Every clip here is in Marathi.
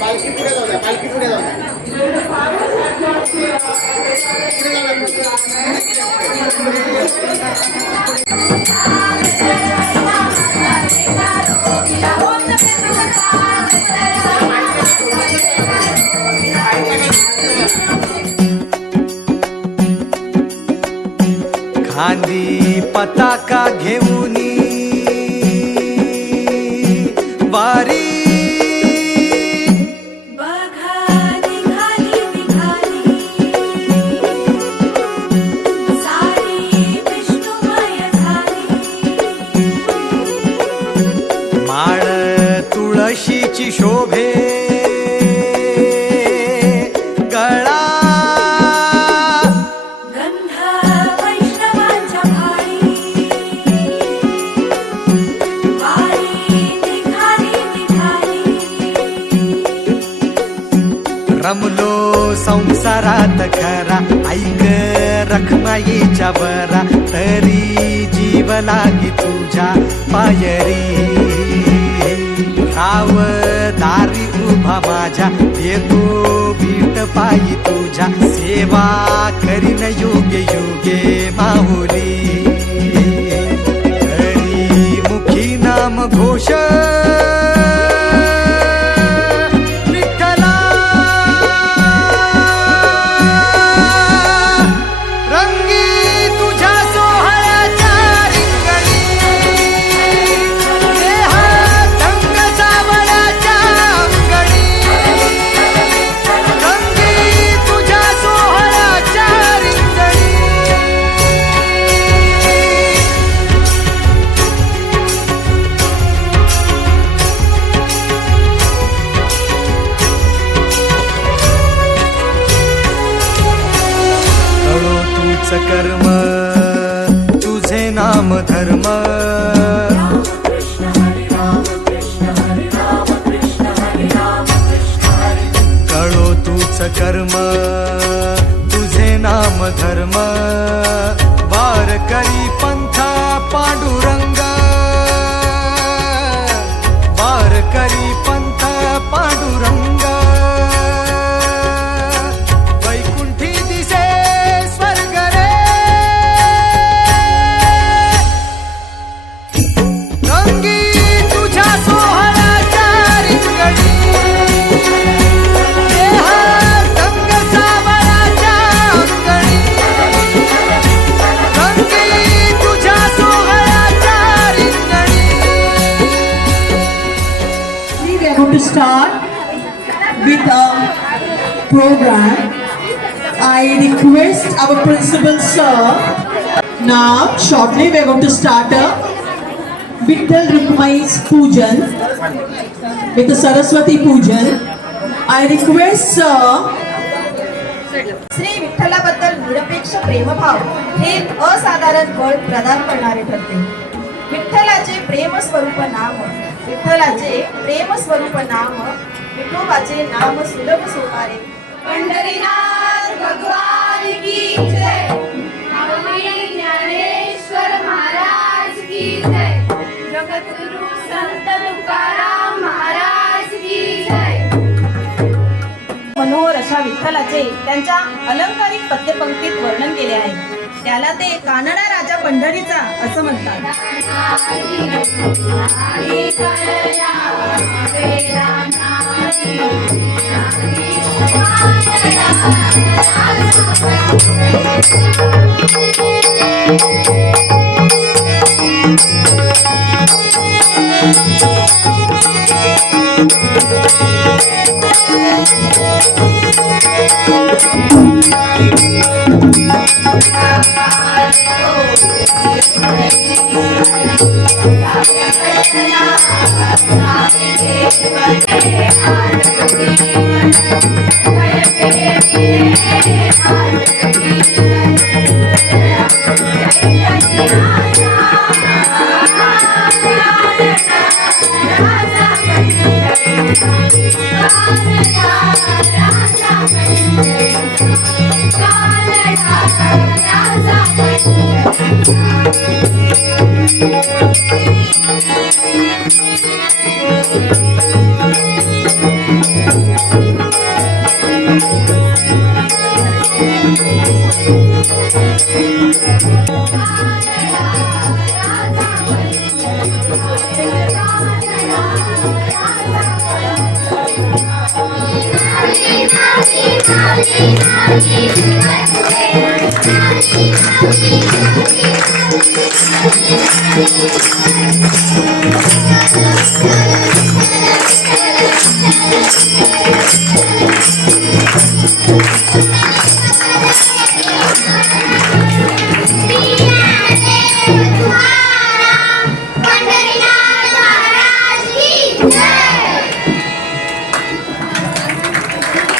पालखी पुढे जाऊ द्या, पालखी पुढे जाऊ द्या. खांदी पताका घेऊनी वारी माळ तुळशीची शोभे गळा गंध वैष्णवांच्या भाळी वारी निघाली निघाली रमलो संसारात खरा ऐक रखमाईच्या बरा तरी जीव लागी तुझ्या पायरी राव दारी उभा माझ्या येतो बीट पायी तुझ्या सेवा करीन योगे योगे माहुली हरी मुखी नाम घोष कर्म तुझे नाम धर्म कळो तूच कर्म तुझे नाम धर्म वार करी पंथा पांडुरंग वार करी पंथा Pandurang To start with a program, I request our principal sir. Now, shortly we are going to start a Vittal Rukmai's Pujan with the Saraswati Pujan. I request sir. Shri विठ्ठलाबद्दल निरपेक्ष प्रेमभाव हे असाधारण बळ प्रदान करणारे ठरते. विठ्ठलाचे प्रेम स्वरूप नाम विठ्ठलाचे प्रेम स्वरूप नाम विठोबाचे नाम सुलभ सोपारे. पंढरीनाथ भगवान की जय. ज्ञानेश्वर महाराज की जय. जगद्गुरु संत तुकाराम महाराज की जय. मनोहर अशा विठ्ठलाचे त्यांच्या अलंकारिक पद्यपंक्तीत वर्णन केले आहे. त्याला ते कानडा राजा पंढरीचा असं म्हणतात. राजा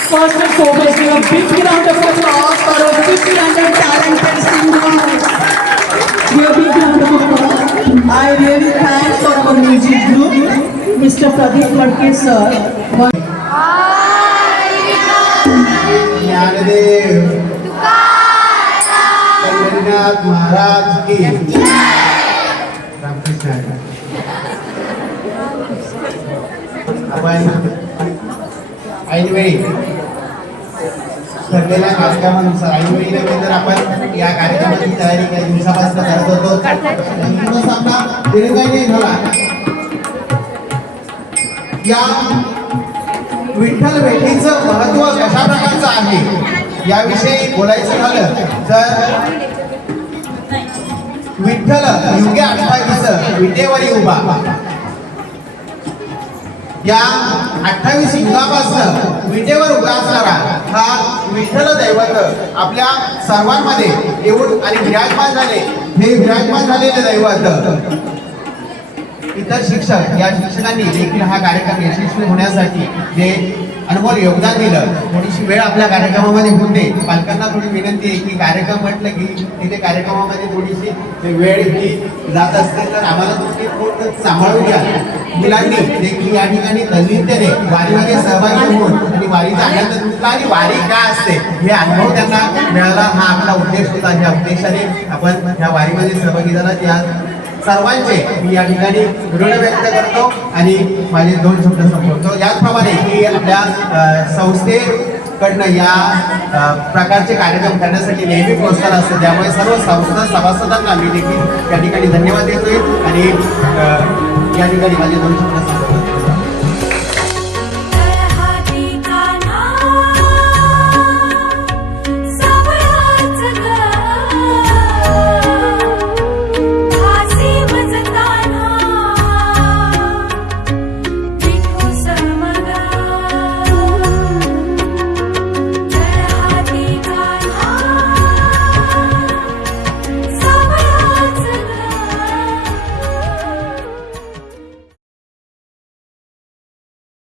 First and foremost, give a big round of applause for our 1,500 talented singers. Give a big round of applause. I really thank for our music group, Mr. Pradeep Ladke sir. Dnyandev Pandharinath Maharaj की रामकृष्ण हरी. आपण ऐनवेळी ठरलेल्या कार्यक्रमानुसार ऐनवेळी नव्हे तर आपण या कार्यक्रमाची तयारी काही दिवसापासून करत होतो. दिवस आपला दीर्घकाळ नाही झाला. या विठ्ठल भेटीचं महत्व कशा प्रकारचं आहे याविषयी बोलायचं झालं तर विठ्ठल युगे 28 विटेवरी उभा. या 28 युगापासून विटेवर उभा असणारा हा विठ्ठल दैवत आपल्या सर्वांमध्ये येऊन आणि विराजमान झाले. हे विराजमान झालेले दैवत इतर शिक्षक या शिक्षकांनी देखील हा कार्यक्रम यशस्वी होण्यासाठी जे अनमोल योगदान दिलं. थोडीशी वेळ आपल्या कार्यक्रमामध्ये होते. पालकांना थोडी विनंती आहे की कार्यक्रम म्हटलं की तिथे कार्यक्रमामध्ये थोडीशी वेळ ही जात असते तर आम्हाला तुम्ही पूर्ण सांभाळून घ्या. मुलांनी देखील या ठिकाणी तन्मयतेने वारीमध्ये सहभागी होऊन आणि वारीचा आनंद लुटला आणि वारी काय असते हे अनुभव त्यांना मिळाला. हा आपला उद्देश होता. या उद्देशाने आपण या वारीमध्ये सहभागी झाला. त्या सर्वांचे मी या ठिकाणी ऋण व्यक्त करतो आणि माझे 2 शब्द संपवतो. याचप्रमाणे की आपल्या संस्थेकडनं या प्रकारचे कार्यक्रम करण्यासाठी नेहमी प्रोत्साहन असतं. त्यामुळे सर्व संस्था सभासदांना मी देखील या ठिकाणी धन्यवाद देतोय आणि या ठिकाणी माझे 2 शब्द संपवतो.